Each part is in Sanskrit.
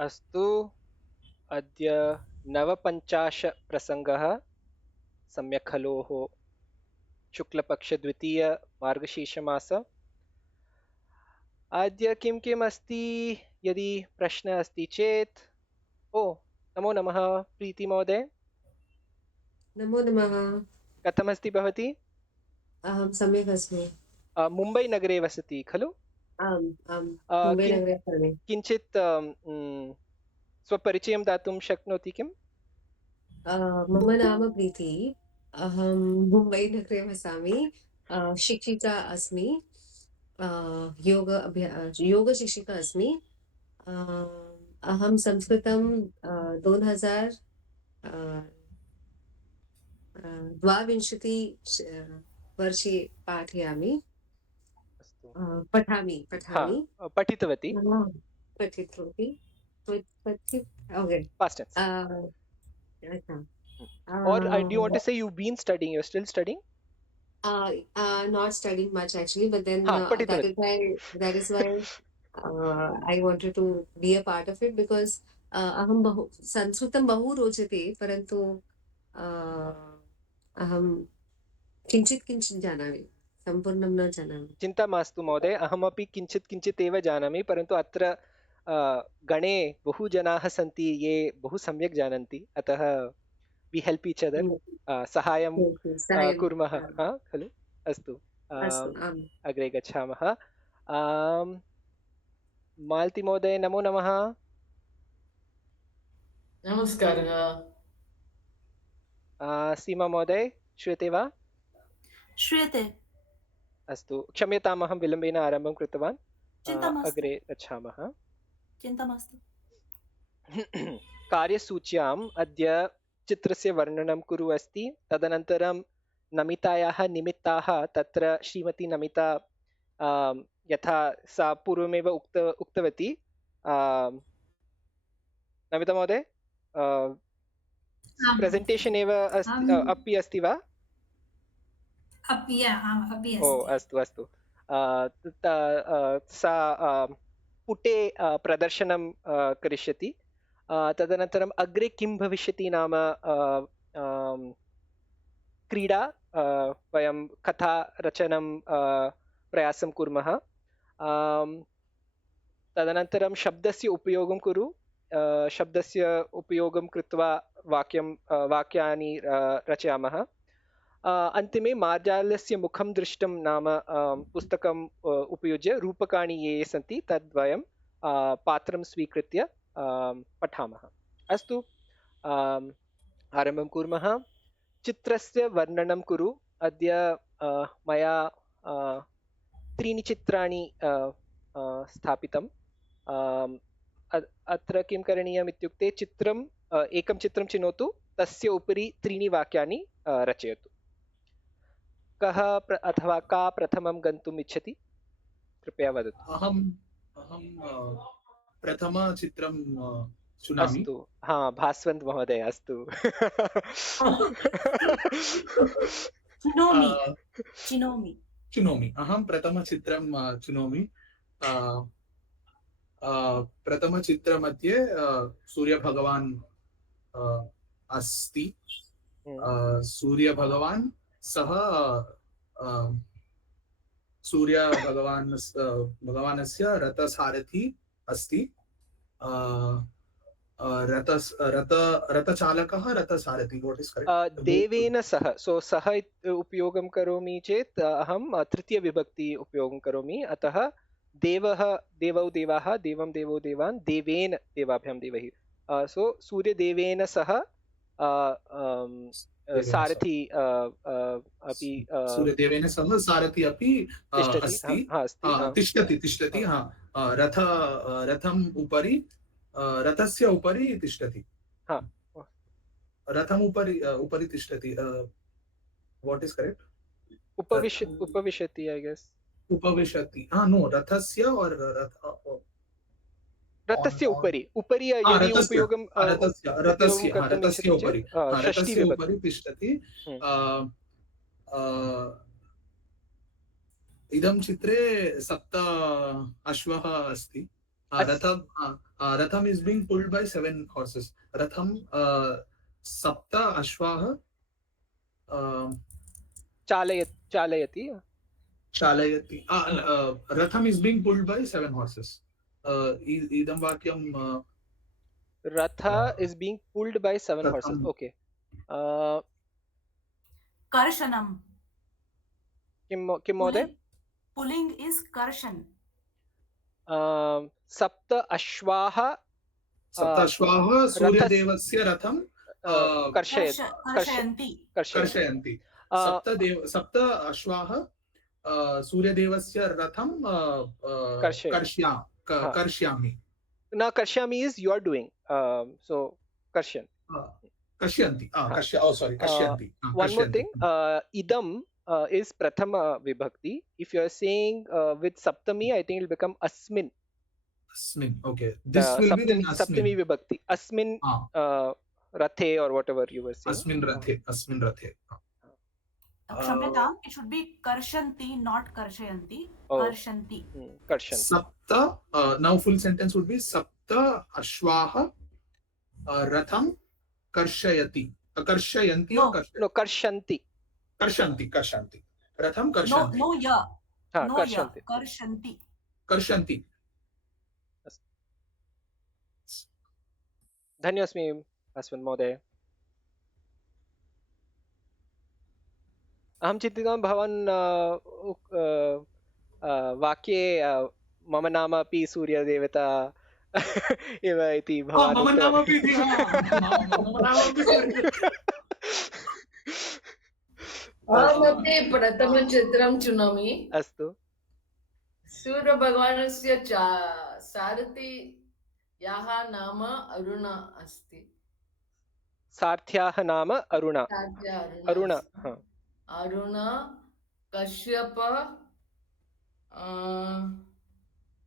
अस्तु। अद्य नवपञ्चाशः प्रसङ्गः सम्यक् खलोः शुक्लपक्षद्वितीयमार्गशीर्षमास। अद्य किं किम् अस्ति? यदि प्रश्नः अस्ति चेत् ओ नमो नमः प्रीतिमहोदय। नमो नमः। कथमस्ति भवती? अहं सम्यक् अस्मि। मुम्बैनगरे वसति खलु? आम् आम्, किं मुम्बैनगरे अस्मि। किञ्चित् स्वपरिचयं दातुं शक्नोति किम्? मम नाम प्रीति। अहं मुम्बैनगरे वसामि। शिक्षिका अस्मि। योगशिक्षिका अस्मि। अ, अहं संस्कृतं 2000 वर्षे पाठयामि। अस्तु। हा, पठामि। पठितवती। पठितवती। ओके। Past tense. अच्छा। Or do you want to Uh, say you've been studying? You're still studying? not studying much actually, but then हाँ, पठितवती। that is why I wanted to be a part of it because अहं संस्कृतं बहु रोचते, परन्तु अहं किञ्चित् किञ्चित् जानामि, सम्पूर्णं न जानामि। चिन्ता मास्तु महोदय, अहमपि किञ्चित् किञ्चित् एव जानामि, परन्तु अत्र गणे बहु जनाः सन्ति ये बहु सम्यक् जानन्ति, अतः वि हेल्प् ईच अदर्, हम्म, सहायं सहायं। कुर्मः, खलु? अस्तु, अस्तु, आम्। अग्रे गच्छामः। मालती महोदय, नमो नमः। नमस्कारः। सीमा महोदय, श्रूयते वा? श्रूयते। अस्तु, क्षम्यताम्, अहं विलम्बेन आरम्भं कृतवान्। चिन्ता मास्तु, अग्रे गच्छामः। चिन्ता मास्तु। कार्यसूच्याम् अद्य चित्रस्य वर्णनं कुरु अस्ति। तदनन्तरं नमितायाः निमित्ताः, तत्र श्रीमती नमिता यथा सा पूर्वमेव उक्तवती। नमिता महोदय, आम् प्रेजेण्टेशन् एव अहम् अपि अस्ति वा? अपि ओ अस्ति। अस्तु अस्तु। सा पुटे प्रदर्शनं करिष्यति। तदनन्तरम् अग्रे किं भविष्यति नाम क्रीडा, वयं कथारचनं प्रयासं कुर्मः। तदनन्तरं शब्दस्य उपयोगं कुरु। शब्दस्य उपयोगं कृत्वा वाक्यानि रचयामः। अन्तिमे मार्जालस्य मुखं दृष्टं नाम पुस्तकम् उपयुज्य रूपकाणि ये ये सन्ति तद्वयं पात्रं स्वीकृत्य पठामः। अस्तु, आरम्भं कुर्मः। चित्रस्य वर्णनं कुरु। अद्य मया त्रीणि चित्राणि स्थापितम्। अत्र किं करणीयम् इत्युक्ते चित्रं एकं चित्रं चिनोतु, तस्य उपरि त्रीणि वाक्यानि रचयतु। कः अथवा का प्रथमं गन्तुम् इच्छति? कृपया वदतु। अहम् अहं प्रथमचित्रं शुनामि। अस्तु, हा, भास्वन्त महोदय, अस्तु। चिनोमि, अ, चिनोमि। चिनोमि। अहं प्रथमचित्रं चिनोमि। अ, प्रथमचित्रमध्ये सूर्यभगवान् अस्ति। सूर्यभगवान् सः भगवानस्य रथसारथी अस्ति। अ, रथचालकः रथसारथी, वाट् इस् करेक्ट्? देवेन सह, सः उपयोगं करोमि चेत् अहं तृतीयविभक्ति उपयोगं करोमि, अतः देवः, देवौ देवाः, देवं देवो देवान्, देवेन देवाभ्यां देवैः। सूर्यदेवेन सह देवेन सह सारथी अपि सूर्यदेवेन सह सारथी अपि तिष्ठति। अस्ति। हा, अस्ति। तिष्ठति। रथम् उपरि, रथस्य उपरि तिष्ठति। हा, रथम् उपरि तिष्ठति। Watt is correct? उपविशति, ऐ गेस्। उपविशति। नो, रथस्य और रथस्य उपरि उपरि यदि उपयोगं कर्तुम् रथस्य इच्छति उपरि, चेत् षष्ठी विभक्ति। तिष्ठति। इदं चित्रे 7 अश्वः अस्ति। Ratham is being pulled by 7 horses. Ratham sapta ashvaha चालयति chalayati. Ratham is being pulled by 7 horses. Idam vakyam Ratha is being pulled by 7 horses. Ratham. Okay. Karshanam. किं महोदय? Pulling is karshan. सप्त अश्वाः सूर्यदेवस्य रथं कर्षयन्ति. सप्त अश्वाः सूर्यदेवस्य रथं कर्षयामि. Now karshami is you are doing. So karshan. Kashyanti. Kashyanti. One more thing. Idam is prathama vibhakti. If you are saying with saptami, I think it will become asmin. Asmin. Okay. This will be then asmin. Saptami vibhakti. Asmin rathe or whatever you were saying. Asmin rathe. Kshamyatam, it should be karshanti, not karshayanti. Karshanti. Sapta. Now full sentence would be sapta ashvaha ratham karshayati. Karshayanti or karshayanti? No, karshanti. Karshanti. Ratham karshanti. No, ya. No, karshanti. Ya. Karshanti. धन्योस्मि अस्मिन् महोदय. अहं चिन्तितवान् भवान् वाक्ये मम नाम अपि सूर्यदेवता एव इति भवान् मम नाम अपि अहमपि प्रथमचित्रं चिनोमि. अस्तु. सूर्यभगवानस्य सारथी याः नाम अरुणा अस्ति. सारथ्याः नाम अरुणा. अरुणा कश्यप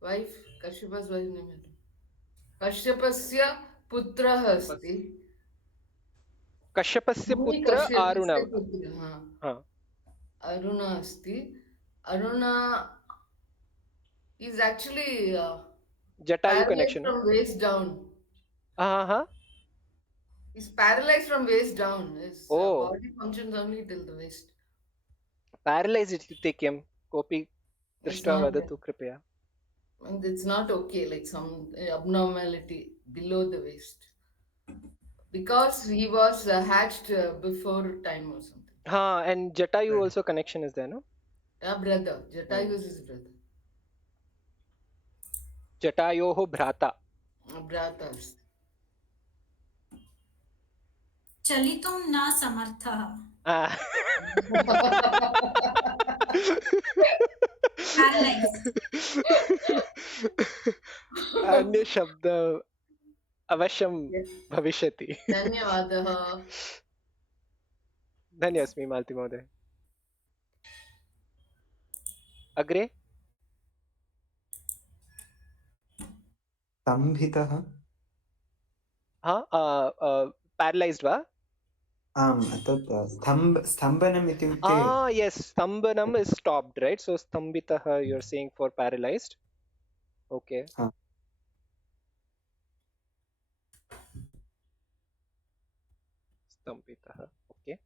वाइफ कश्यप's wife name. कश्यपस्य पुत्रः अस्ति. कश्यपस्य पुत्र अरुणा. अरुणा अस्ति. अरुणा is actually Jatayu connection from waist down. He's paralyzed from waist down. His body functions only till the waist. Paralyzed इत्युक्ते किं? कोऽपि दृष्ट्वा वदतु कृपया. And it's not okay, like some abnormality below the waist. Because he was hatched before time or something. And Jatayu also connection is there, no? Yeah, brother. Jatayu is his brother. जटायोः भ्राता. भ्राता अस्ति. चलितुं न समर्थः. अन्य शब्द अवश्यं भविष्यति. धन्यवादः. धन्योस्मि मालती महोदय. अग्रे. स्तम्भितः. पैरलाइज्ड वा? आम्, तत् स्तम्भनम् इत्युक्ते. Yes, स्तम्भनम् is stopped, right? So stambitah you are saying for paralyzed. Okay. Stambitah. Okay.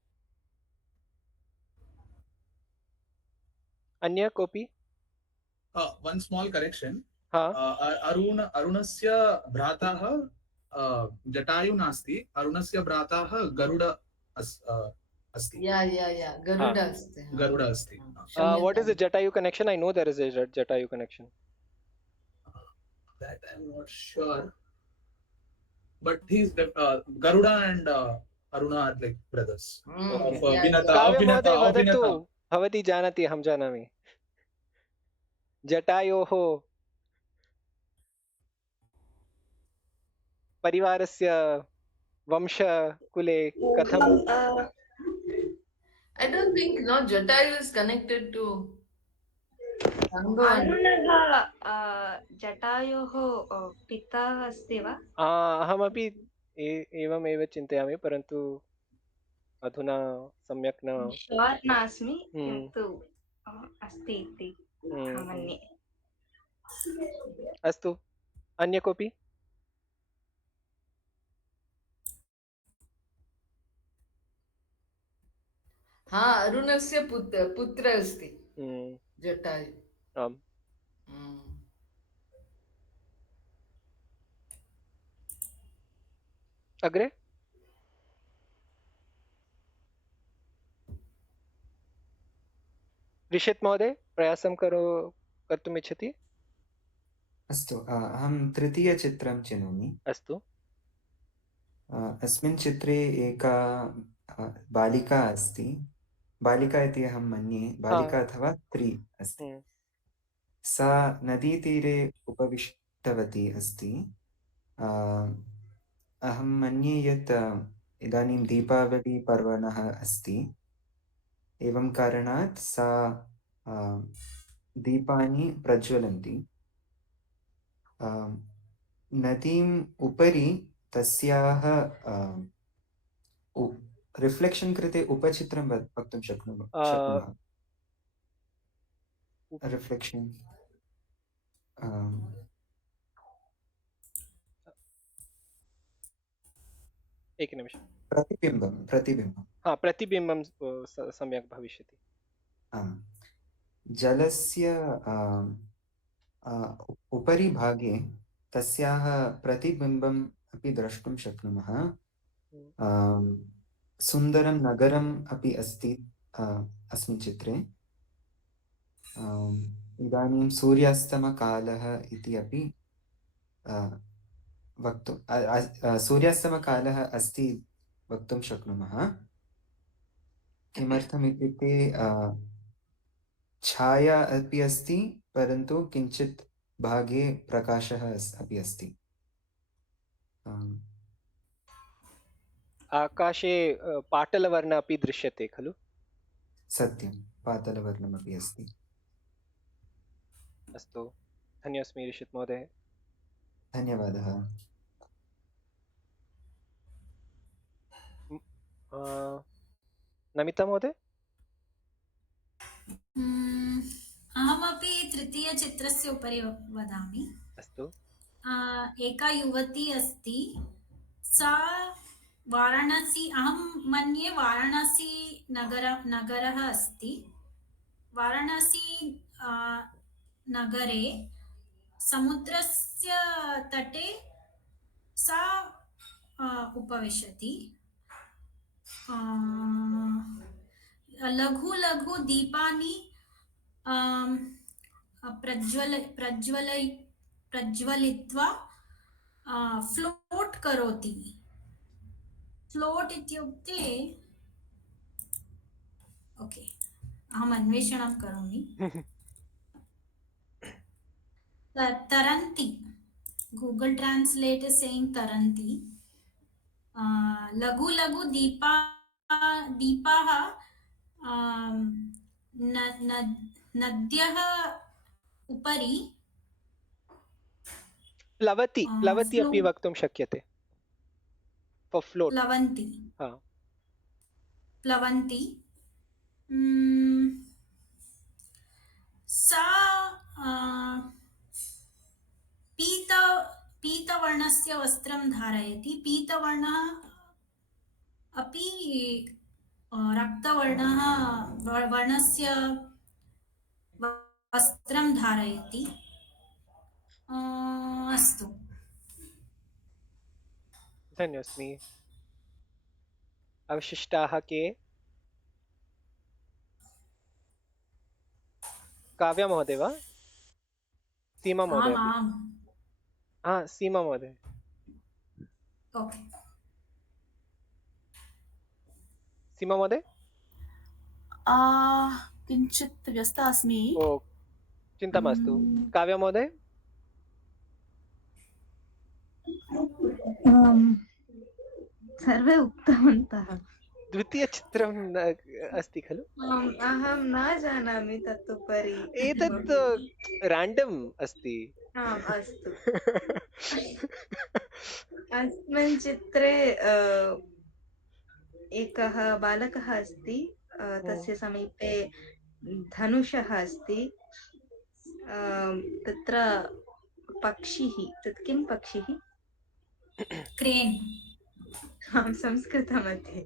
Anya kopi? One small correction. अरुणस्य भ्राताः Jatayu नास्ति. अरुणस्य भ्राताः गरुड अस्ति. गरुड अस्ति. What is the Jatayu connection? I know there is a Jatayu connection. That I'm not sure. But he's Garuda and Aruna are like brothers. Vinata. भवती जानति, अहं जानामि. जटायोः परिवारस्य वंशकुले कथं? I don't think Jatayu is connected to अरुणः जटायोः पिता अस्ति वा? अहमपि एवमेव चिन्तयामि, परन्तु अधुना सम्यक् न श्योर् नास्मि, किन्तु अस्ति इति मन्ये. अस्तु, अन्य कोऽपि? हाँ, अरुणस्य पुत्र अस्ति जटायु। आम्। अग्रे? ऋषित् महोदय प्रयासं कर्तुम् इच्छति? अस्तु, अहं तृतीयचित्रं चिनोमि। अस्तु। अस्मिन् चित्रे एका बालिका अस्ति। बालिका इति अहं मन्ये, बालिका अथवा स्त्री अस्ति। सा नदीतीरे उपविष्टवती अस्ति। अहं मन्ये यत् इदानीं दीपावलीपर्वणः अस्ति। एवं कारणात् सा दीपानि प्रज्वलन्ति। नदीम् उपरि तस्याः रिफ्लेक्शन् कृते उपचित्रं वक्तुं शक्नुमः। रिफ्लेक्शन् एकनिमिषम्। प्रतिबिम्बं हा, प्रतिबिम्बं सम्यक् भविष्यति। जलस्य उपरि भागे तस्याः प्रतिबिम्बम् अपि द्रष्टुं शक्नुमः। सुन्दरं नगरम् अपि अस्ति अस्मिन् चित्रे। इदानीं सूर्यास्तमकालः इति अपि सूर्यास्तमकालः अस्ति वक्तुं शक्नुमः। किमर्थम् इत्युक्ते छाया अपि अस्ति, परन्तु किञ्चित् भागे प्रकाशः अपि अस्ति। आकाशे पाटलवर्ण अपि दृश्यते खलु? सत्यं, पाटलवर्णमपि अस्ति। अस्तु, धन्योऽस्मि ऋषित् महोदय। धन्यवादः। नमिता महोदय? अहमपि तृतीयचित्रस्य उपरि वदामि। अस्तु। एका युवती अस्ति, सा वाराणसी, अहं मन्ये वाराणसी नगरः अस्ति। वाराणसी नगरे समुद्रस्य तटे सा उपविशति। लघु लघु दीपानि प्रज्वलित्वा फ्लोट करोति। फ्लोट इत्युक्ते, ओके, अहम् अन्वेषणं करोमि। तरन्ति, गूगल ट्रांसलेट इज सेइंग तरन्ति। लघु लघु दीपाः नद्यः उपरि प्लवति अपि वक्तुं शक्यते। प्लवन्ति। प्लवन्ति। सा पीतवर्णस्य वस्त्रं धारयति। पीतवर्णः अपि रक्तवर्णः वर्णस्य वस्त्रं धारयति। अस्तु, धन्योऽस्मि। अवशिष्टाः के? काव्या महोदय वा? सीमा महोदय? हाँ, सीमा महोदय। ओके। सीमा महोदय? किञ्चित् व्यस्ता अस्मि। ओ, चिन्ता मास्तु। काव्या महोदय? सर्वे उक्तवन्तः। द्वितीयचित्रम् अस्ति खलु? अहं न जानामि तत् उपरि। एतत् राण्डम् अस्ति। आम्, अस्तु। अस्मिन् चित्रे एकः बालकः अस्ति। तस्य समीपे धनुषः अस्ति। तत्र पक्षिः तत् किं पक्षिः क्रेन् संस्कृतमध्ये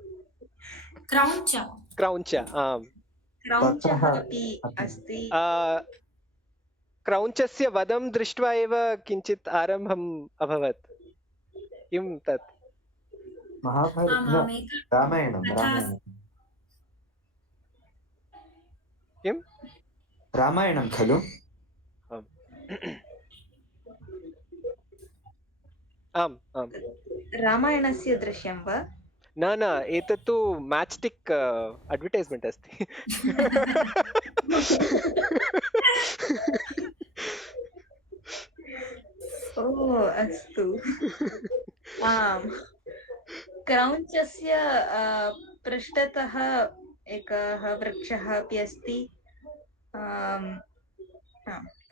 क्रौञ्च क्रौञ्च आम् क्रौञ्चः ततः अपि अस्ति क्रौञ्चस्य वधं दृष्ट्वा एव किञ्चित् आरम्भम् अभवत् किं तत् महाभारतं रामायणं कथा किं रामायणं खलु आम् आम् रामायणस्य दृश्यं वा न न एतत् तु मैच्स्टिक् अड्वर्टैस्मेण्ट् अस्ति ओ अस्तु आम् क्रौञ्चस्य पृष्ठतः एकः वृक्षः अपि अस्ति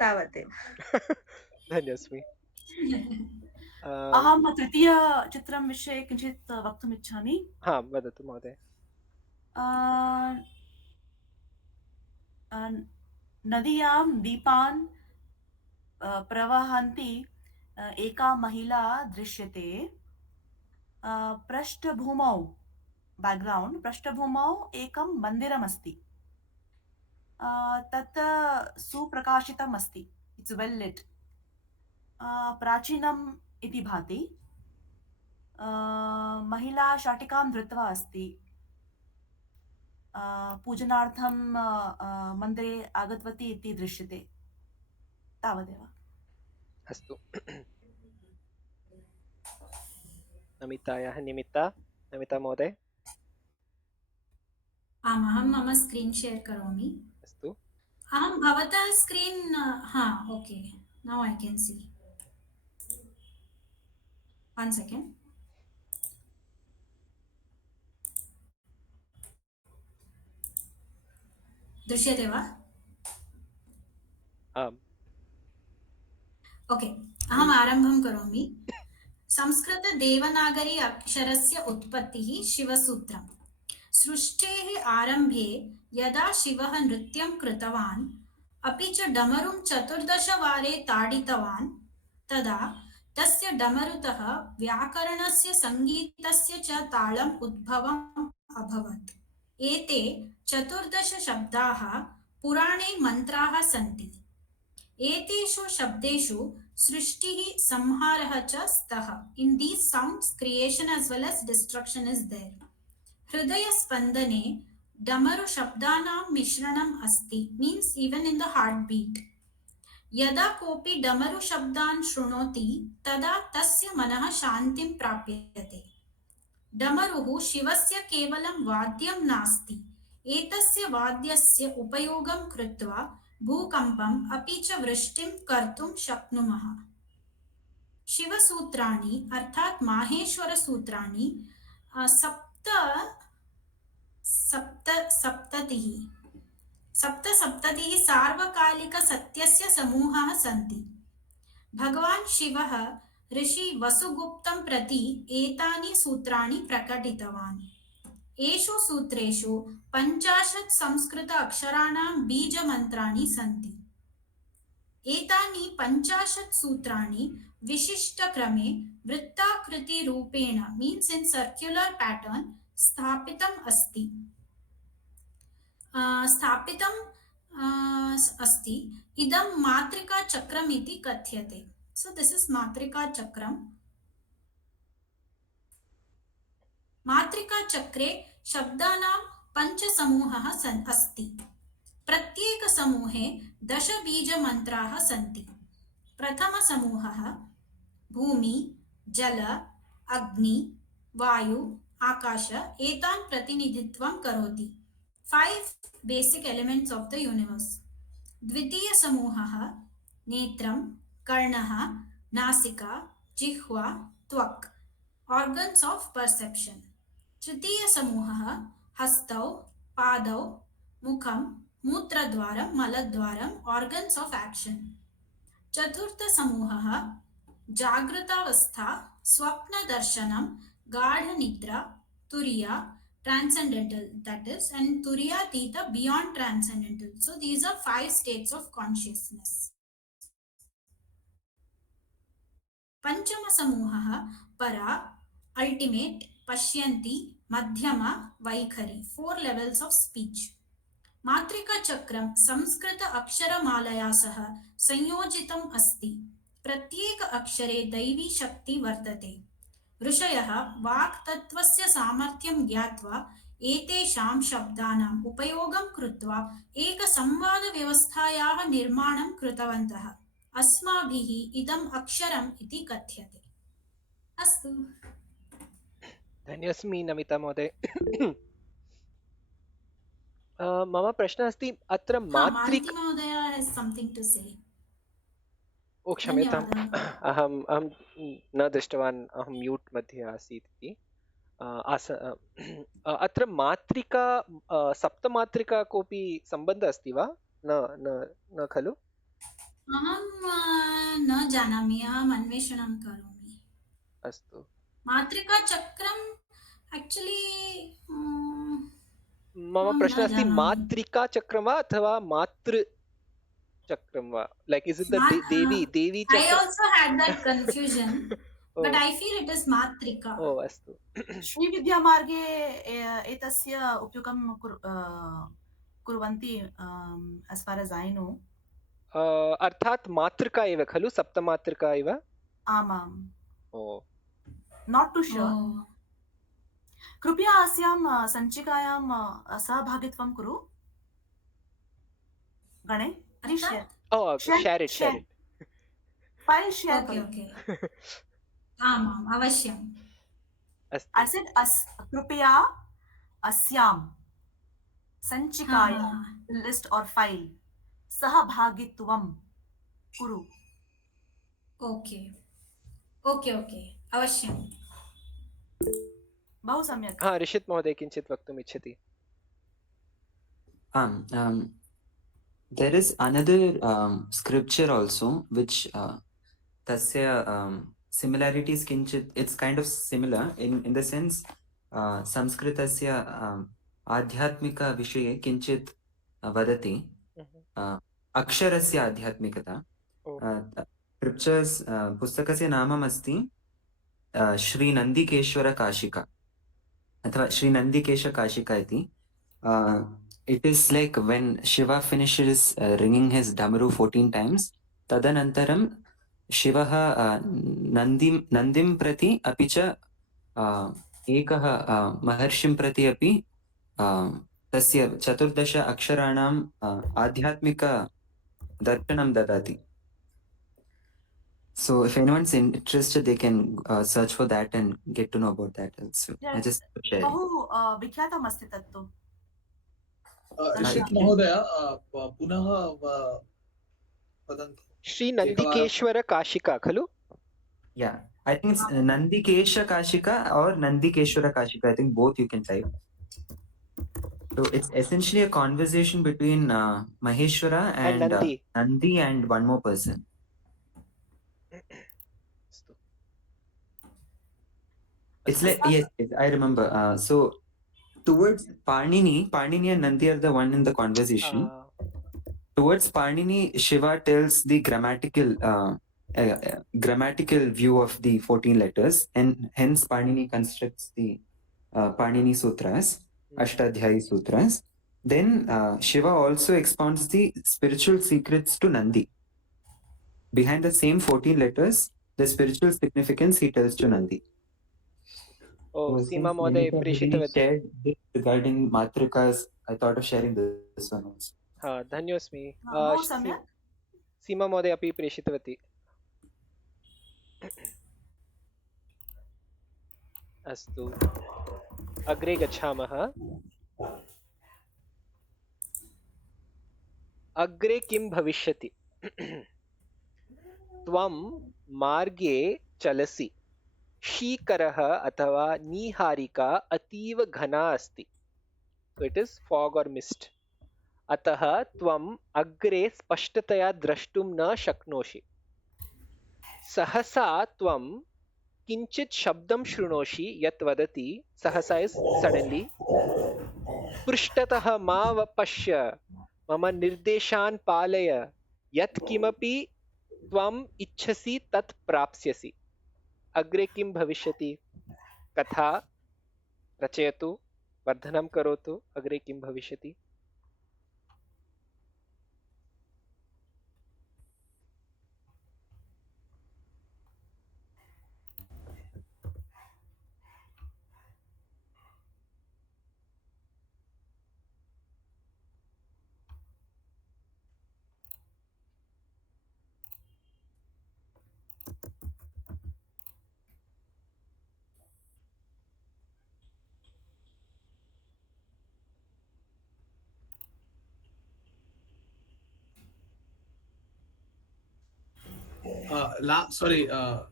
तावदेव धन्योऽस्मि अहं तृतीयचित्रं विषये किञ्चित् वक्तुम् इच्छामि। हा वदतु महोदय नद्यां दीपान् प्रवहन्ती एका महिला दृश्यते। पृष्ठभूमौ पृष्ठभूमौ एकं मन्दिरमस्ति। तत् सुप्रकाशितम् अस्ति, इट्स् वेल् लिट्, प्राचीनम् इति भाति। महिला शाटिकां धृत्वा अस्ति, पूजनार्थं मन्दिरे आगतवती इति दृश्यते। तावदेव। अस्तु नमितायाः नमिता महोदय आम् अहं मम स्क्रीन् शेर् करोमि। अस्तु अहं भवतः screen okay now I can see 1 second दृश्यते वा आम् ओके अहम् आरम्भं करोमि। संस्कृत देवनागरी अक्षरस्य उत्पत्तिः शिवसूत्रम्। सृष्टेः आरम्भे यदा शिवः नृत्यं कृतवान् अपि च डमरुं 14 वारे ताडितवान् तदा तस्य डमरुतः व्याकरणस्य सङ्गीतस्य च तालम् उद्भवम् अभवत्। एते 14 शब्दाः पुराणे मन्त्राः सन्ति। एतेषु शब्देषु सृष्टिः संहारः च स्तः। In these sounds creation as well as destruction is there. हृदय स्पन्दने डमरु शब्दानां मिश्रणम् अस्ति, means even in the heartbeat. यदा कोऽपि डमरु शब्दान् शृणोति तदा तस्य मनः शान्तिं प्राप्यते। डमरुः शिवस्य केवलं वाद्यं नास्ति, एतस्य वाद्यस्य उपयोगं कृत्वा भूकम्पम् अपि च वृष्टिं कर्तुं शक्नुमः। शिवसूत्राणि अर्थात् माहेश्वरसूत्राणि सप्तसप्ततिः सार्वकालिकसत्यस्य समूहः सन्ति। भगवान् शिवः ऋषि वसुगुप्तं प्रति एतानि सूत्राणि प्रकटितवान्। एषु सूत्रेषु 50 संस्कृत अक्षराणां बीजमन्त्राणि सन्ति। एतानि 50 सूत्राणि विशिष्टक्रमे वृत्ताकृतिरूपेण मीन्स् इन् सर्क्युलर् पैटर्न स्थापितम् अस्ति। इदं मातृका चक्रम् इति कथ्यते। सो दिस् इस् मातृका चक्रम्। मातृका चक्रे शब्दानां 5 समूहः अस्ति। प्रत्येक समूहे 10 बीजमन्त्राः सन्ति। प्रथम समूहः भूमि, जल, अग्नि, वायु, आकाश एतान् प्रतिनिधित्वं करोति। 5 basic elements of the universe. द्वितीय समूहः नेत्रं, कर्णः, नासिका, जिह्वा, त्वक् organs of perception. तृतीय समूहः हस्तौ, पादौ, मुखं, मूत्रद्वारं, मलद्वारं organs of action. चतुर्थ समूहः जागृतावस्था, स्वप्नदर्शनं, गाढनिद्रा, तुरिया, transcendental that is, and turiyatita beyond transcendental. So these are 5 states of consciousness. पञ्चमसमूहः परा अल्टिमेट् पश्यन्ति मध्यम वैखरी 4 levels of speech. मातृकाचक्रं संस्कृत अक्षरमालया सह संयोजितम् अस्ति. प्रत्येक अक्षरे दैवी शक्ति वर्तते. ऋषयः वाक्तत्त्वस्य सामर्थ्यं ज्ञात्वा एतेषां शब्दानाम् उपयोगं कृत्वा एकसंवादव्यवस्थायाः निर्माणं कृतवन्तः. अस्माभिः इदम् अक्षरम् इति कथ्यते. अस्तु. धन्योऽस्मि नमिता महोदय। मम प्रश्नः अस्ति अत्र मालती महोदय has something to say. ओ क्षम्यताम्, धन्यवादः. अहं न दृष्टवान्, अहं म्यूट् मध्ये आसीत् इति। अत्र मातृका सप्तमातृका कोऽपि सम्बन्धः अस्ति वा? न खलु? अहं न जानामि, अहम् अन्वेषणं करोमि। अस्तु। मातृकाचक्रम् एक्चुअली मम प्रश्नः अस्ति मातृकाचक्रं वा अथवा मातृचक्रं वा? Like is it the Devi I चक्रं? also had that confusion, but I feel it is मातृका. ओ अस्तु। श्रीविद्यामार्गे एतस्य उपयोगं कुर्वन्ति as far as I know. अर्थात् मातृका एव खलु, सप्तमातृका एव? आमाम्। ओ Not too sure. कृपया अस्यां सञ्चिकायां सहभागित्वं कुरु गणे। share it. File share Okay, करो। okay. आमाम् अवश्यम्। I said कृपया अस्यां सञ्चिकायां list or file सहभागित्वं कुरु। Okay, okay, अवश्यम्। बहु सम्यक्। ऋषित् महोदय किञ्चित् वक्तुम् इच्छति? There is another scripture also which tasya similarities kinchit, it's kind of similar in the sense संस्कृतस्य आध्यात्मिक विषये किञ्चित् वदति अक्षरस्य आध्यात्मिकता। स्क्रिप्चर्स् पुस्तकस्य नामम् अस्ति श्रीनन्दिकेश्वरकाशिका अथवा श्रीनन्दिकेशकाशिका इति। It is like when Shiva finishes ringing his damaru 14 times, tadanantaram Shivaha Nandim prati api cha ekah maharshim prati api tasya chaturdasha aksharanam adhyatmika darshanam dadati. So if anyone's interested, they can search for that and get to know about that also. I just share. बहु विख्यातम् अस्ति तत्तु। ऋषित् महोदय पुनः वदन्तु। श्रीनन्दिकेश्वर काशिका खलु? Yeah, I think it's Nandikesha Kashika or Nandikeshwara Kashika. I think both you can type. So it's essentially a conversation between Maheshwara and Nandi and one more person. It's like, yes, I remember. So towards Parnini and Nandi are the one in the conversation. Towards Parnini, Shiva tells the grammatical view of the 14 letters, and hence Parnini constructs the Parnini Sutras, Ashtadhyayi Sutras. Then Shiva also expounds the spiritual secrets to Nandi. Behind the same 14 letters, the spiritual significance he tells to Nandi. सीमा महोदय प्रेषितवती regarding matrikas. I thought of sharing this one also. धन्योस्मि। बहु सम्यक्। सीमा महोदय अपि प्रेषितवती। अस्तु, अग्रे गच्छामः। अग्रे किं भविष्यति? त्वं मार्गे चलसि, शीकरः अथवा नीहारिका अतीव घना अस्ति। So it is fog or mist. अतः त्वम् अग्रे स्पष्टतया द्रष्टुं न शक्नोषि। सहसा त्वं किञ्चित् शब्दं शृणोषि यत् वदति, सहसा is suddenly, पृष्ठतः मा पश्य, मम निर्देशान् पालय, यत् किमपि त्वम् इच्छसि तत् प्राप्स्यसि। अग्रे किं भविष्यति कथा रचयतु वर्धनं करोतु अग्रे किं भविष्यति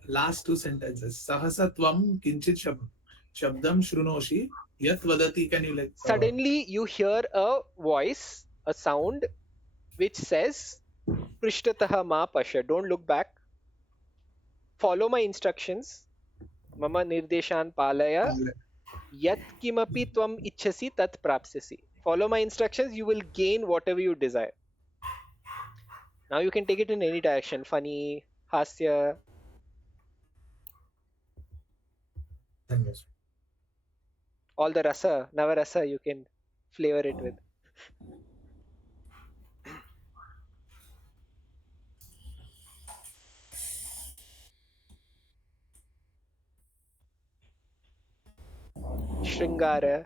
last two sentences. Sahasa tvam kinchit shabdam shrunoshi yat vadati. Can you like suddenly you hear a voice, a sound which says prishtatah ma pasha, don't look back, follow my instructions, mama nirdeshan palaya, yat kimapi tvam ichhasi tat prapsyasi. Follow my instructions, you will gain whatever you desire. Now you can take it in any direction, funny, hasya. All the rasa, navarasa you can flavor it with. Shringara.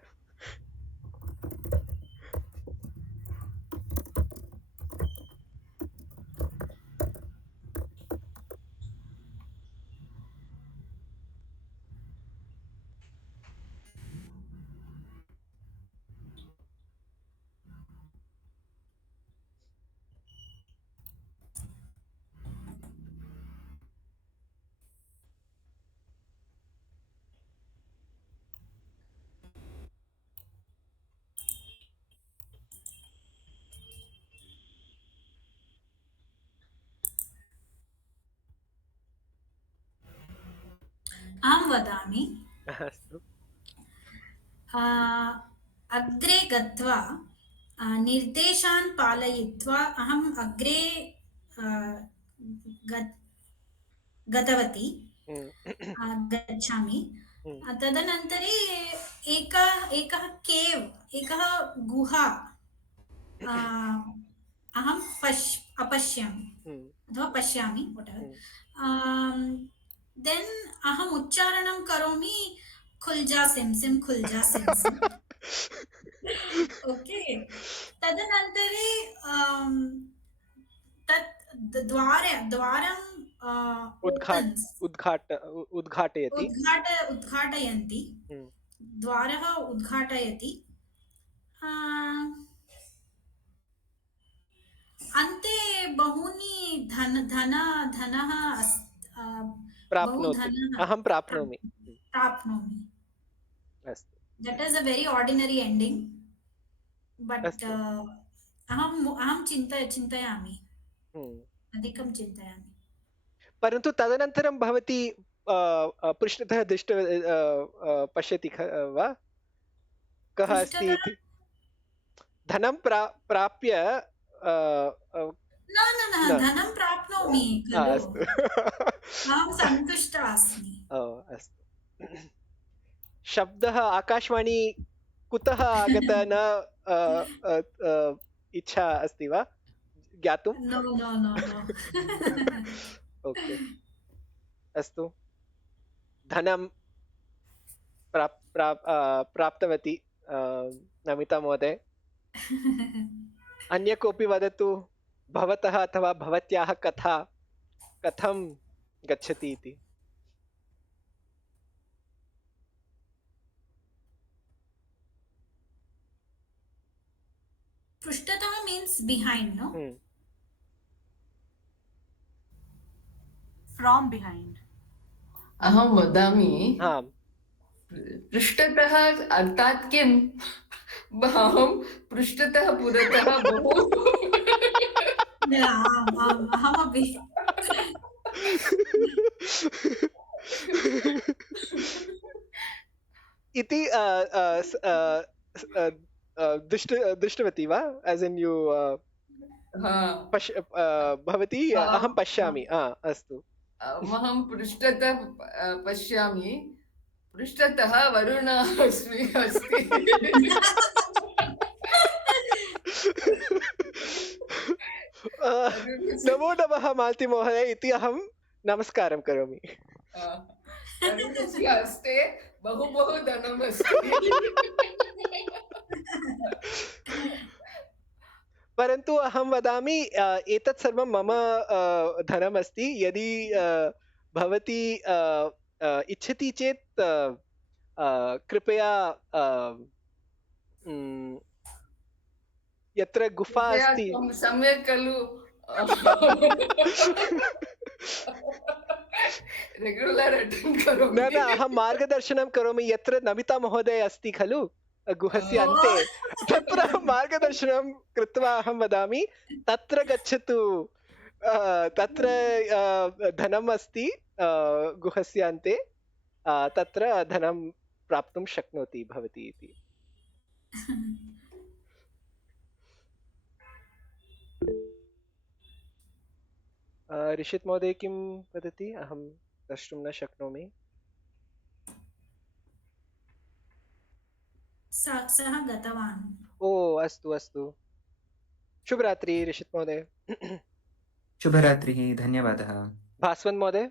अहं वदामि अस्तु अग्रे गत्वा निर्देशान् पालयित्वा अहम् अग्रे गतवती गच्छामि तदनन्तरे एकः केव् एकः गुहा अहं अपश्यामि अथवा पश्यामि देन् अहम् उच्चारणं करोमि खुल्जा सिम् सिम् खुल्जा सिम् सिम् ओके तदनन्तरे तत् द्वारं उद्घाटयन्ति द्वारः उद्घाटयति अन्ते बहूनि धनः अहं प्राप्नोमि that is a very ordinary ending but अहं चिन्तयामि अधिकं चिन्तयामि परन्तु तदनन्तरं भवती पृष्ठतः पश्यति वा कः अस्ति इति धनं प्राप्य न धनं प्राप्नोमि खलु अहं सन्तुष्टा अस्मि अस्तु शब्दः आकाशवाणी कुतः आगतः न इच्छा अस्ति वा ज्ञातुं नो ओके अस्तु धनं प्राप्तवती नमिता महोदय अन्य कोऽपि वदतु भवतः अथवा भवत्याः कथा कथं गच्छति इति पृष्ठतः means behind no from behind अहं वदामि आम् पृष्ठतः अर्थात् किम् अहं पृष्ठतः पुरतः बहु अहमपि इति दृष्टवती वा एस् इन् यू भवती अहं पश्यामि अस्तु अहं पृष्ठतः पश्यामि, पृष्ठतः वरुणः अस्ति। नमो नमः मालती महोदय इति अहं नमस्कारं करोमि। वरुणस्य हस्ते बहु धनमस्ति। परन्तु अहं वदामि एतत् सर्वं मम धनमस्ति। यदि भवती इच्छति चेत् कृपया यत्र गुफा अस्ति सम्यक् खलु रेग्युलर् अटेण्ड् करोमि। न अहं मार्गदर्शनं करोमि। यत्र नमिता महोदय अस्ति खलु गुहस्य अन्ते, तत्र मार्गदर्शनं कृत्वा अहं वदामि तत्र गच्छतु, तत्र धनम् अस्ति गुहस्य अन्ते, तत्र धनं प्राप्तुं शक्नोति भवती इति। ऋषित् महोदय किं वदति? अहं द्रष्टुं न शक्नोमि। सः गतवान्। ओ अस्तु अस्तु, शुभरात्रि ऋषित् महोदय। शुभरात्रिः, धन्यवादः। भास्वन् महोदय।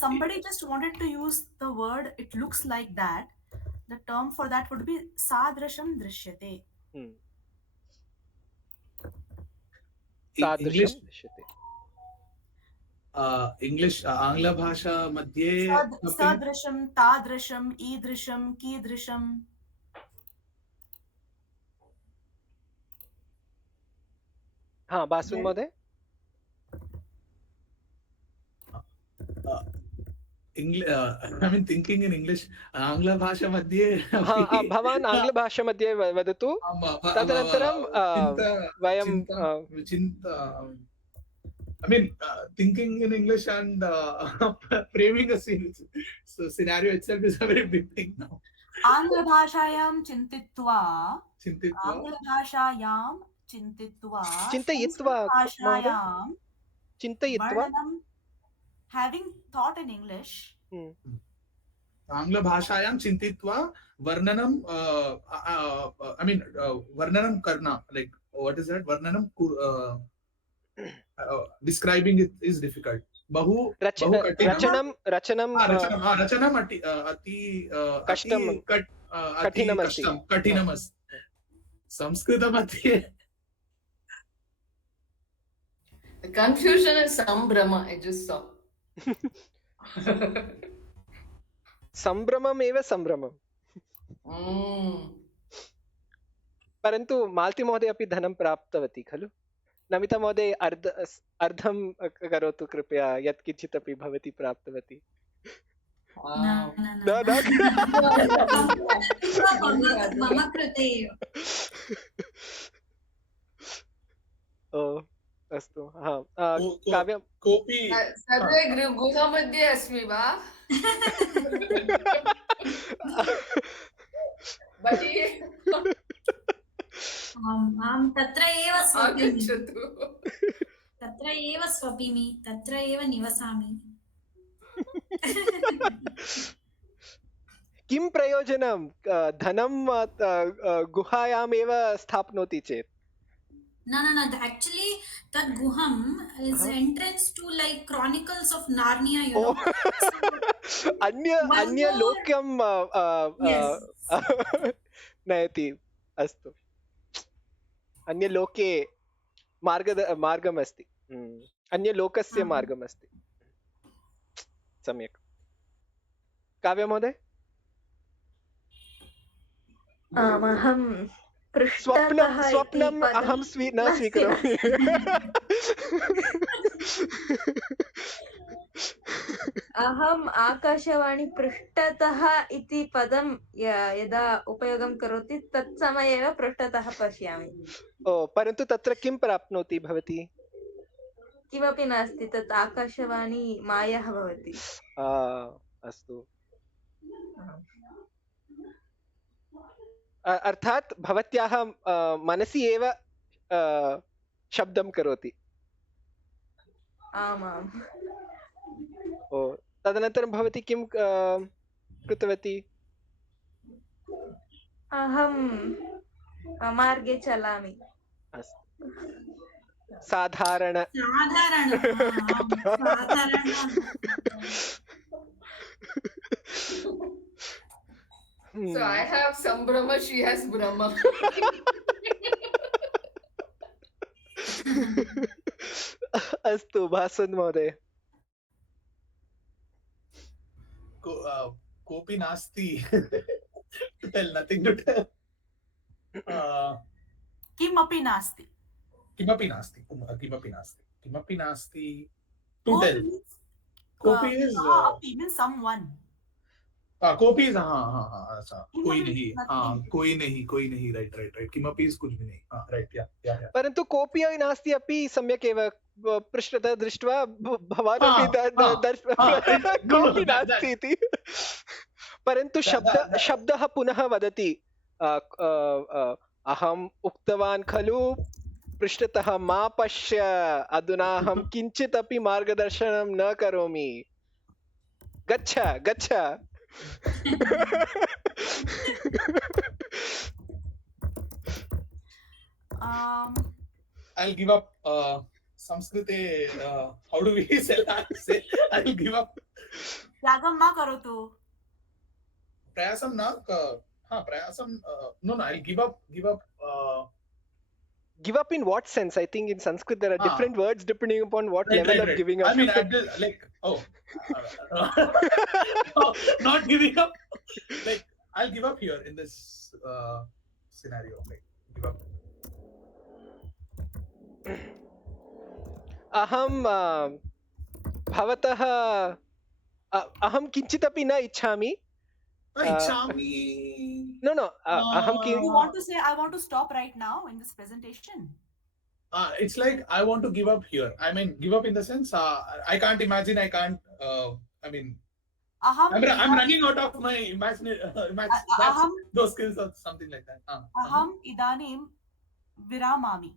Somebody just wanted to use the word it looks like that. The term for that would be sadrasham drishyate. तादृशं दृश्यते। इंग्लिश आङ्ग्लभाषा मध्ये सदृशं तादृशम् ईदृशं कीदृशम्। हाँ भास्वन् महोदय। I mean thinking in English. आङ्ग्लभाषा मध्ये भवान् आङ्ग्लभाषा मध्ये वदतु, तदनन्तरं वयं I mean thinking in English and framing a scene. So scenario itself is a very big thing now. आङ्ग्लभाषायां चिन्तयित्वा वर्णनं having thought in English. आङ्ग्लभाषायां चिन्तयित्वा वर्णनं I mean वर्णनं करना, like what is that? वर्णनं describing it is difficult. रचनम् अति कठिनमस्ति। संस्कृतमध्ये The confusion is Sambrama, I just saw. सम्भ्रमम् एव सम्भ्रमम्। परन्तु मालती महोदय अपि धनं प्राप्तवती खलु? नमिता महोदय अर्धं करोतु कृपया, यत् किञ्चित् अपि भवती प्राप्तवती। मम कृते एव। ओ अस्तु। काव्यं कोऽपि सर्वे गृहमध्ये अस्मि वा? आम्, तत्र एव स्वपिमि, तत्र एव निवसामि। किं प्रयोजनं धनं गुहायामेव स्थाप्नोति चेत्? No, actually that guham is entrance to like Chronicles of Narnia, you know. अन्य लोक्यं नयति। अस्तु, अन्यलोके मार्गमस्ति, अन्यलोकस्य मार्गमस्ति। सम्यक्। काव्य महोदय। अहं स्वप्नम् अहं न स्वीकरोमि। अहम् आकाशवाणी पृष्ठतः इति पदं यदा उपयोगं करोति तत्समये एव पृष्ठतः पश्यामि। ओ, परन्तु तत्र किं प्राप्नोति भवती? किमपि नास्ति, तत् आकाशवाणी मायः भवति। अस्तु, अर्थात् भवत्याः मनसि एव शब्दं करोति। आमाम् ओ तदनन्तरं भवती किं कृतवती? अहं मार्गे चलामि अस्तु, साधारण साधारण साधारण So I have some Brahma, she has Brahma. अस्तु भास्वन्त महोदय। कोऽपि नास्ति to tell, nothing to tell. किमपि नास्ति. किमपि नास्ति किमपि नास्ति to tell. कोऽपि is Kopi means someone. कोऽपि is कोई नहीं right किमपि is कुछ भी नहीं right yeah परन्तु कोऽपि नास्ति अपि सम्यक् एव पृष्ठतः दृष्ट्वा भवान् अपि कोऽपि नास्ति इति। परन्तु शब्दः पुनः वदति अहम् उक्तवान् खलु पृष्ठतः मा पश्य, अधुना अहं किञ्चित् अपि मार्गदर्शनं न करोमि, गच्छ गच्छ। I'll give up. Samskrite, how do we say? I'll give up. त्यागं मा करोतु. प्रयासं न प्रयासं no I'll give up. Give up in what sense? I think in Sanskrit there are different words depending upon what level of giving up. I mean, not giving up. Like, I'll give up here in this scenario. Like, give up. अहं भवतः अहं किञ्चिदपि न इच्छामि. No. You want to say I want to stop right now in this presentation? It's like I want to give up here. I mean, give up in the sense I can't imagine. I can't. I mean, I'm running out of my those skills or something like that. Aham idanim viramami.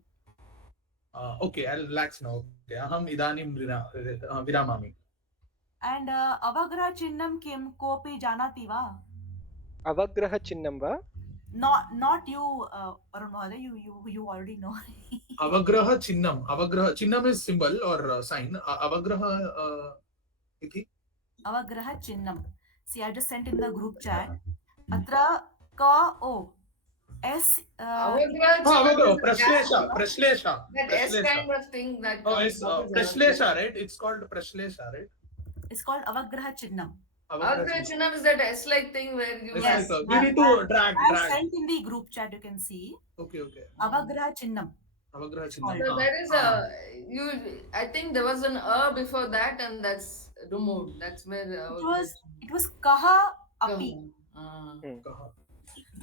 Okay, I'll relax now. Okay, aham idanim viramami. And avagraha chinnam kim kopi janati va? अवग्रह चिह्नं वा? Not you, Arun Mahoday, you already know. Avagraha chinnam is symbol or sign. Avagraha iti? Avagraha chinnam. See, I just sent in the group chat. Atra ka o s. Prashlesha. That S kind of thing that. Oh, it's Prashlesha, right? It's called Prashlesha, right? It's called avagraha chinnam. Avagraha chinnam is that S-like thing where you. Yes. You need to drag. I sent in the group chat. You can see. Okay. Avagraha chinnam. Avagraha chinnam. So there is I think there was an before that, and that's removed. That's where It was kaha api.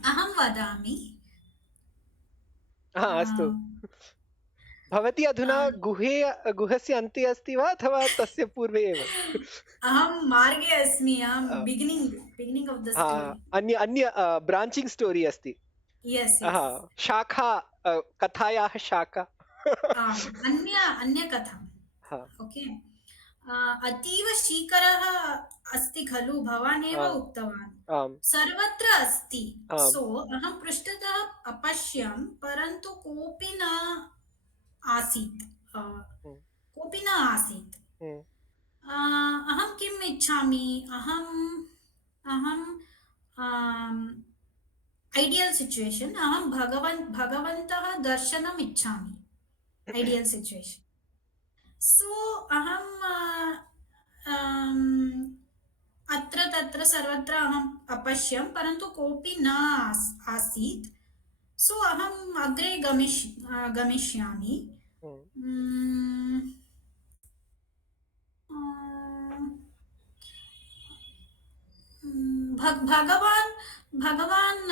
अहं वदामि. अस्तु, भवती अधुना गुहस्य अन्ते अस्ति वा अथवा तस्य पूर्वे एव? अहं मार्गे अस्मि. Beginning of the story. अन्य ब्रांचिंग स्टोरी अस्ति. यस. शाखा, कथायाः शाखा. अन्य कथा. ओके. अतीव शीकरः अस्ति खलु, भवान् एव उक्तवान्. सर्वत्र अस्ति. सो अहं पृष्ठतः अपश्यं, परन्तु कोऽपि न आसीत्. अहं किम् इच्छामि? अहं आइडियल सिचुएशन. अहं भगवन्तः दर्शनम् इच्छामि. Ideal situation. सो अहं अत्र तत्र सर्वत्र अहम् अपश्यं, परन्तु कोऽपि न आसीत्. सो अहम् अग्रे गमिष्यामि. भगवान्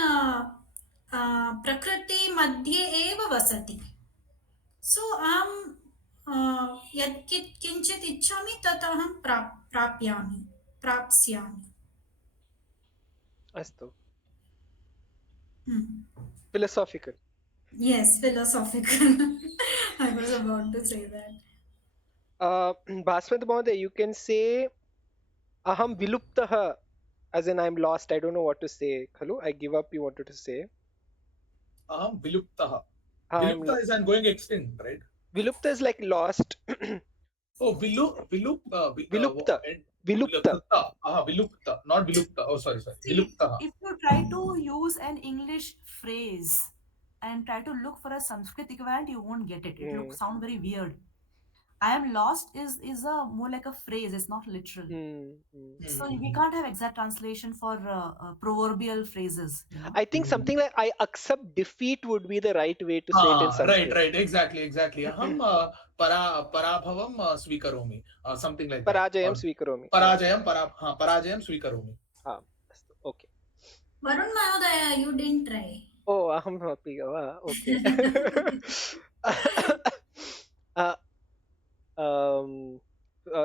प्रकृति मध्ये एव वसति. सो अहं यत् किञ्चित् इच्छामि तत् अहं प्राप्स्यामि. अस्तु. Philosophical. Yes, philosophical. I was about to say that. Bhaswant Mohoday, you can say aham viluptah, as in I'm lost. I don't know what to say. Khalu, I give up. You wanted to say Viluptah. I'm Vilupta is I'm going extinct, right? vilupta is like lost. Oh, Vilupta. Vilupta. Vilupta. Vilupta, not Vilupta. Oh, sorry. See, Vilupta. if you try to use an English phrase and try to look for a Sanskrit equivalent, you won't get it. It will sound very weird. I am lost is a more like a phrase. It's not literal. So we can't have exact translation for proverbial phrases. You know? I think something like I accept defeat would be the right way to say it in Sanskrit. Right. Exactly. Aham parabhavam swikaromi. Something like that. Parajayam swikaromi. Parajayam swikaromi. Okay. Varun Mahodaya, you didn't try. Oh, aham happy. Okay.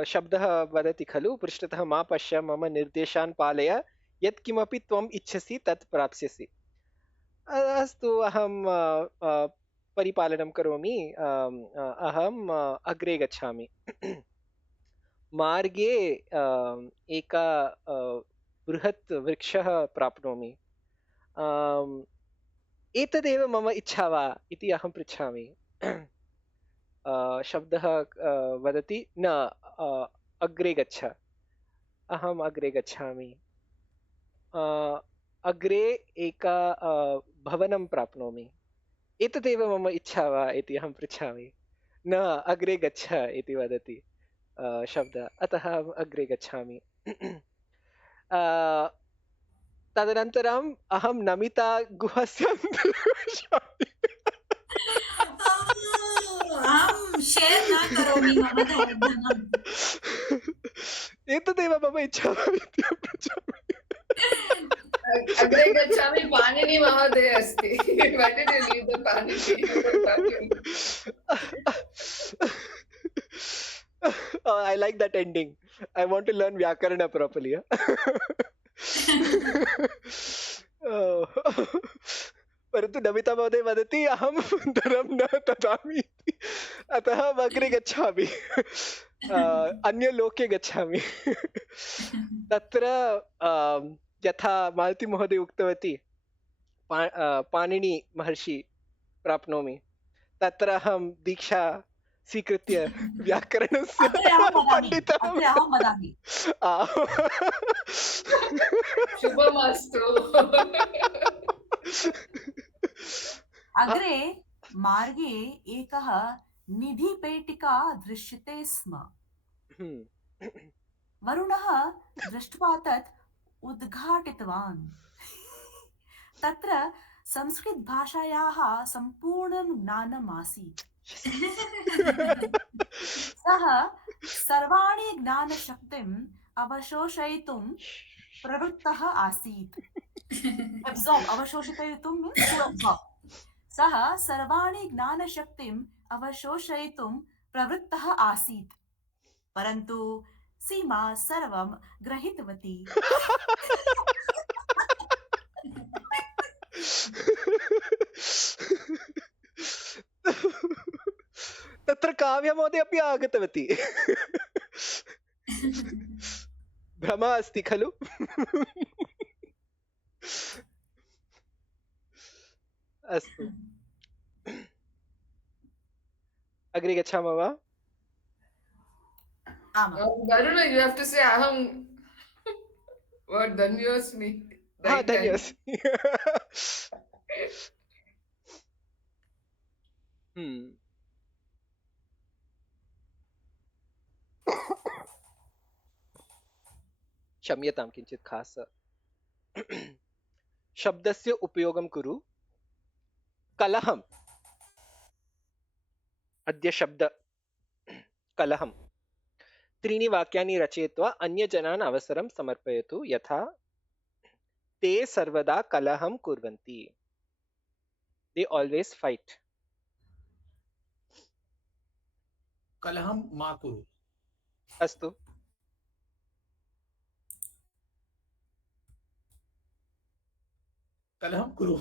शब्दः वदति खलु पृष्ठतः मा पश्य मम निर्देशान् पालय यत् किमपि त्वम् इच्छसि तत् प्राप्स्यसि. अस्तु अहं परिपालनं करोमि. अहम् अग्रे गच्छामि. मार्गे एका बृहत् वृक्षः प्राप्नोमि. एतदेव मम इच्छा वा इति अहं पृच्छामि. शब्दः वदति न अग्रे गच्छ. अहम् अग्रे गच्छामि. अग्रे एका भवनं प्राप्नोमि. एतदेव मम इच्छा वा इति अहं पृच्छामि. न अग्रे गच्छ इति वदति शब्दः. अतः अहम् अग्रे गच्छामि. तदनन्तरम् अहं नमिता गुहस्य अहं शेर् न करोमि मम धनं. एतदेव मम इच्छा इति पृच्छामि. अग्रे गच्छामि पाणिनि महोदय अस्ति. Why did you leave the Panini? I like that ending. I want to learn Vyakarana properly. परन्तु नमिता महोदय वदति अहं धनं न ददामि इति. अतः अग्रे गच्छामि. अन्यलोके गच्छामि. तत्र यथा मालती महोदय उक्तवती पाणिनि महर्षि प्राप्नोमि. तत्र अहं दीक्षा स्वीकृत्य व्याकरणस्य पण्डितः. शुभमस्तु. अग्रे मार्गे एकः निधिपेटिका दृश्यते स्म. वरुणः दृष्ट्वा तत् उद्घाटितवान्. तत्र संस्कृतभाषायाः सम्पूर्णं ज्ञानम् आसीत्. सः सर्वाणि ज्ञानशक्तिम् अवशोषयितुं प्रवृत्तः आसीत्. अवशोषयितुं means to absorb. सः सर्वाणि ज्ञानशक्तिम् अवशोषयितुं प्रवृत्तः आसीत्. परन्तु सीमा सर्वं ग्रहीतवती. तत्र काव्या महोदय अपि आगतवती. भ्रमः अस्ति खलु. अस्तु अग्रे गच्छामः वा? Varuna, you have to say aham. What dhanyosmi? धन्योस्मि. क्षम्यतां किञ्चित् खास. शब्दस्य उपयोगं कुरु. कलहम्. अद्य शब्द कलहम्. त्रीणि वाक्यानि रचयित्वा अन्यजनान् अवसरं समर्पयतु. यथा ते सर्वदा कलहं कुर्वन्ति. They always fight. कलहं मा कुरु. अस्तु. कलहं कुरु.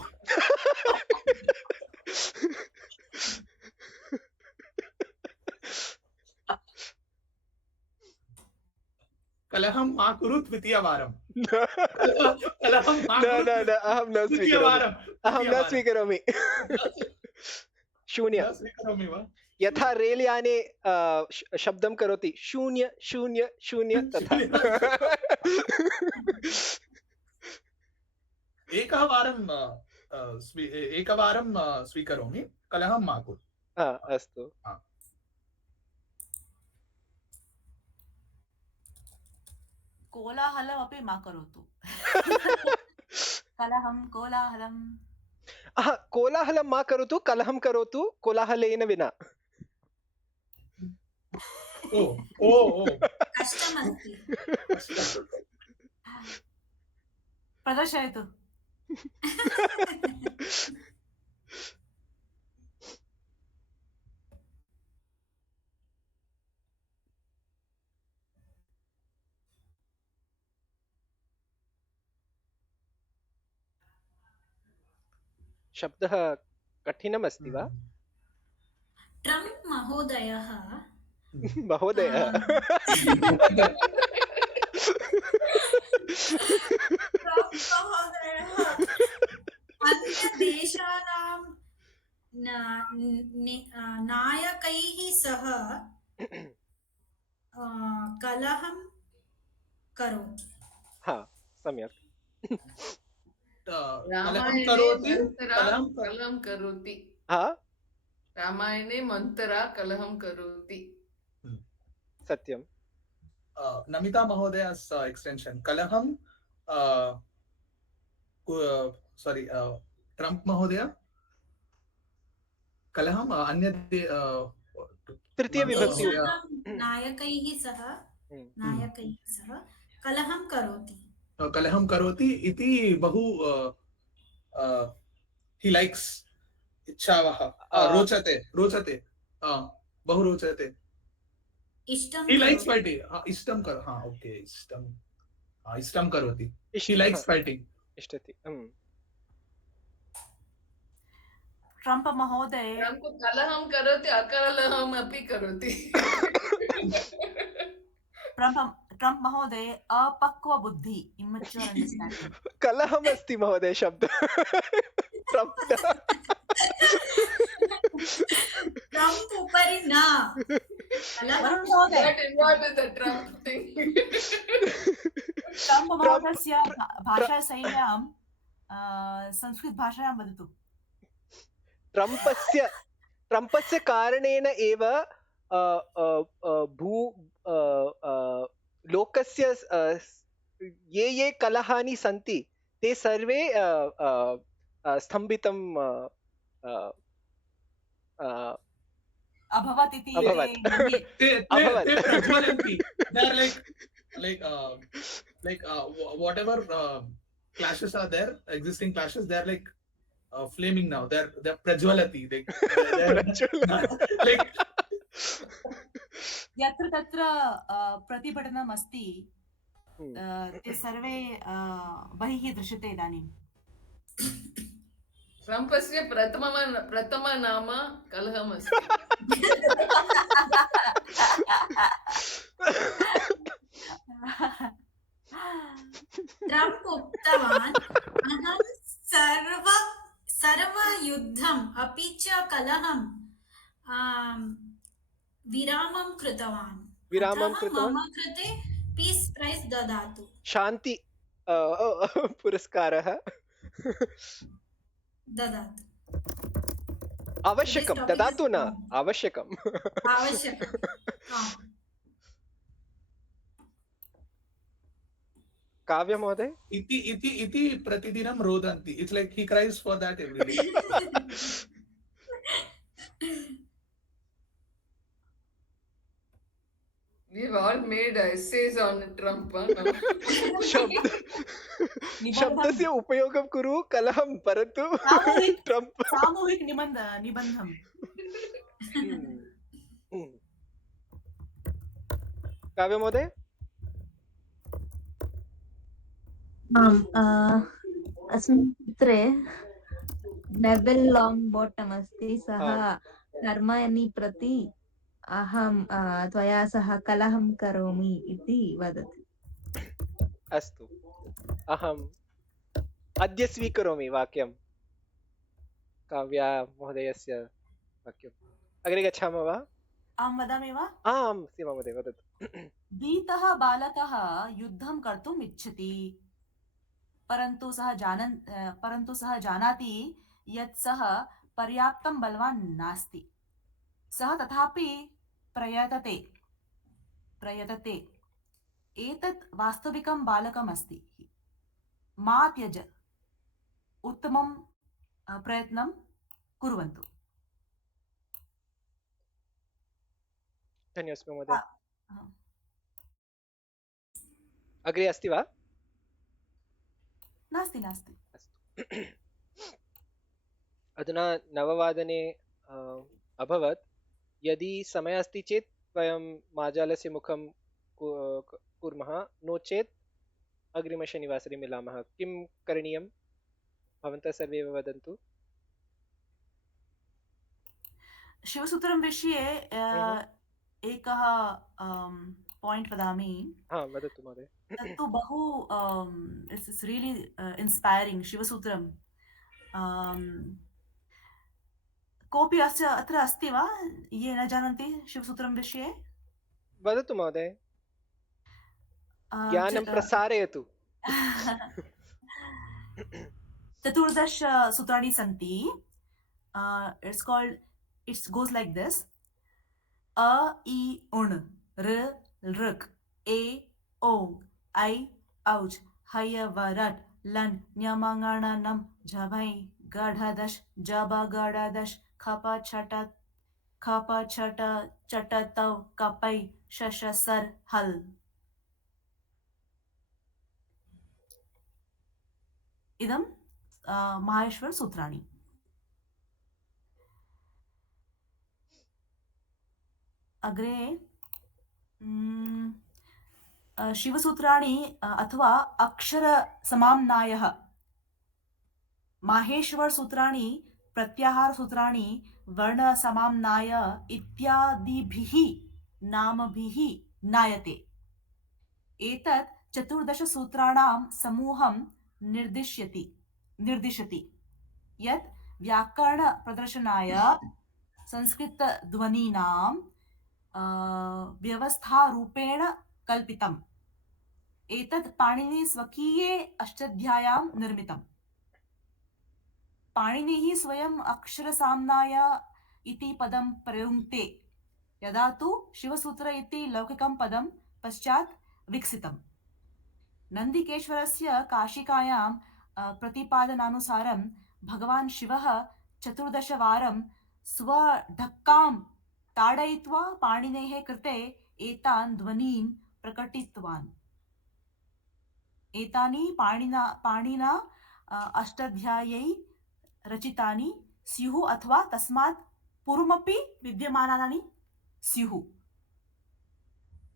कलहं मा कुरु द्वितीयवारं। न कलहं मा न कुरु न अहं न स्वीकरोमि, तृतीयवारं। अहं न स्वीकरोमि। शून्य। न स्वीकरोमि वा? यथा रेल याने शब्दं करोति शून्य शून्य शून्य तथा। एकवारं स्वीकरोमि, कलहं मा कुरु। अस्तु। कोलाहलमपि मा करोतु। कलहं कोलाहलं। कोलाहलं मा करोतु, कलहं करोतु कोलाहलेन विना। ओ ओ ओ कष्टमस्ति। प्रदर्शयतु। शब्दः कठिनमस्ति वा? ट्रम्प् महोदयः महोदयः ट्रम्प् महोदयः अन्यदेशानां नायकैः सह कलहं करोति। सम्यक्। कलहं करोति, कलहं करोति। रामायणे मन्थरा कलहं करोति। सत्यं। नमिता महोदया's extension कलहं sorry ट्रम्प् महोदय कलहं अन्य तृतीय विभक्ति नायकैः सह कलहं करोति। कलहं करोति इति बहु he likes इच्छावः रोचते बहु रोचते। इष्टं he likes fighting इष्टं करो ओके इष्टं करोति he likes fighting इष्टति। ट्रम्प् महोदय कलहं करोति अकलहम् अपि करोति। ट्रम्प् महोदय अपक्व बुद्धि इम्मच्योर अंडरस्टैंडिंग। कलहम् अस्ति महोदय शब्द। ट्रम्प् उपरि न ट्रम्प् महोदयस्य भाषाशैल्यां संस्कृत भाषायां वदतु। ट्रम्पस्य कारणेन एव लोकस्य ये कलहानि सन्ति ते सर्वे स्तम्भितं अभवत् इति like whatever clashes are there, existing clashes, they are like flaming now. They're prajwalati. Like यत्र तत्र प्रतिभटनम् अस्ति ते सर्वे बहिः दृश्यते इदानीं। ट्रम्पस्य प्रथम नाम कलहम् अस्ति। ट्रम्प् उक्तवान् अहं सर्वयुद्धम् अपि च कलहं विरामं कृतवान्। मम कृते पीस् प्रैस् ददातु। शान्ति पुरस्कारः ददातु। आवश्यकं, ददातु न आवश्यकम्। काव्य महोदय इति प्रतिदिनं रोदन्ति। It's like he cries for that every day. We've all made essays on Trump. शब्दस्य उपयोगं कुरु कलहं परन्तु ट्रम्प् सामूहिक निबन्धम्। काव्य महोदय अस्मिन् चित्रे नेविल् लाङ्ग् बाटम् अस्ति। सः हर्मायनी प्रति अहं त्वया सह कलहं करोमि इति वदति। अस्तु, अहम् अद्य स्वीकरोमि वाक्यं, काव्या महोदयस्य वाक्यम्। अग्रे गच्छामः वा? अहं वदामि वा? आम्, सीमा महोदय वदतु। भीतः बालकः युद्धं कर्तुम् इच्छति, परन्तु सः जानाति यत् सः पर्याप्तं बलवान् नास्ति। सः तथापि प्रयतते। एतत् वास्तविकं बालकम् अस्ति। मा त्यज, उत्तमं प्रयत्नं कुर्वन्तु। धन्योऽस्मि महोदय। अग्रे अस्ति वा? नास्ति। अस्तु। अधुना 9:00 अभवत्। यदि समयः अस्ति चेत् वयं मार्जालस्य मुखं कुर्मः, नो चेत् अग्रिमशनिवासरे मिलामः। किं करणीयं भवन्तः सर्वे एव वदन्तु। शिवसूत्रं विषये एकः पॉइंट वदामि। वदतु महोदय। तत्तु बहु इट्स् रियलि इन्स्पैरिंग शिवसूत्रं। कोऽपि अत्र अस्ति वा ये न जानन्ति शिवसूत्रं विषये? वदतु महोदय, ज्ञानं प्रसारयतु। 14 सूत्राणि सन्ति। It goes like this: अ इ उण् ऋ ऋक् ए ओ ऐ औच् हय वरट् लन् न्यमङणनं झभै गढदश् जब गडदश् खप छट चटतौ कपै शशसर् हल्। इदं माहेश्वर सूत्राणि। अग्रे शिवसूत्राणि अथवा अक्षरसमाम्नायः। माहेश्वरसूत्राणि प्रत्याहारसूत्राणि वर्णसमाम्नाय इत्यादिभिः नामभिः ज्ञायते। एतत् 14 सूत्राणां समूहं निर्दिशति यत् व्याकरणप्रदर्शनाय संस्कृतध्वनीनां व्यवस्थारूपेण कल्पितम्। एतत् पाणिनिः स्वकीये अष्टाध्याय्यां निर्मितम्। पाणिनिः स्वयम् अक्षरसाम्नाय इति पदं प्रयुङ्क्ते, यदा तु शिवसूत्र इति लौकिकं पदं पश्चात् विकसितम्। नन्दिकेश्वरस्य काशिकायां प्रतिपादनानुसारं भगवान् शिवः 14 वारं स्वढक्कां ताडयित्वा पाणिनेः कृते एतान् ध्वनीन् प्रकटितवान्। एतानि पाणिना अष्टाध्याय्यै रचितानि स्युः अथवा तस्मात् पूर्वमपि विद्यमानानि स्युः।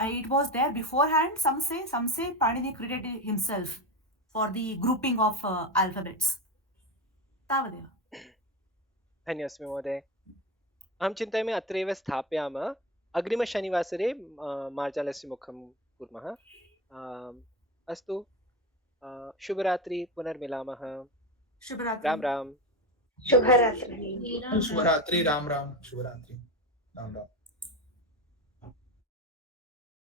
It was there beforehand. Some say Panini created himself for the grouping of alphabets. तावदेव। धन्योऽस्मि महोदय। अहं चिन्तयामि अत्रैव स्थापयामः। अग्रिमशनिवासरे मार्जालस्य मुखं कुर्मः। अस्तु, शुभरात्रि, पुनर्मिलामः। शुभरात्रि। राम राम। शुभरात्रि। शुभरात्रि। राम राम। शुभरात्रि। राम राम।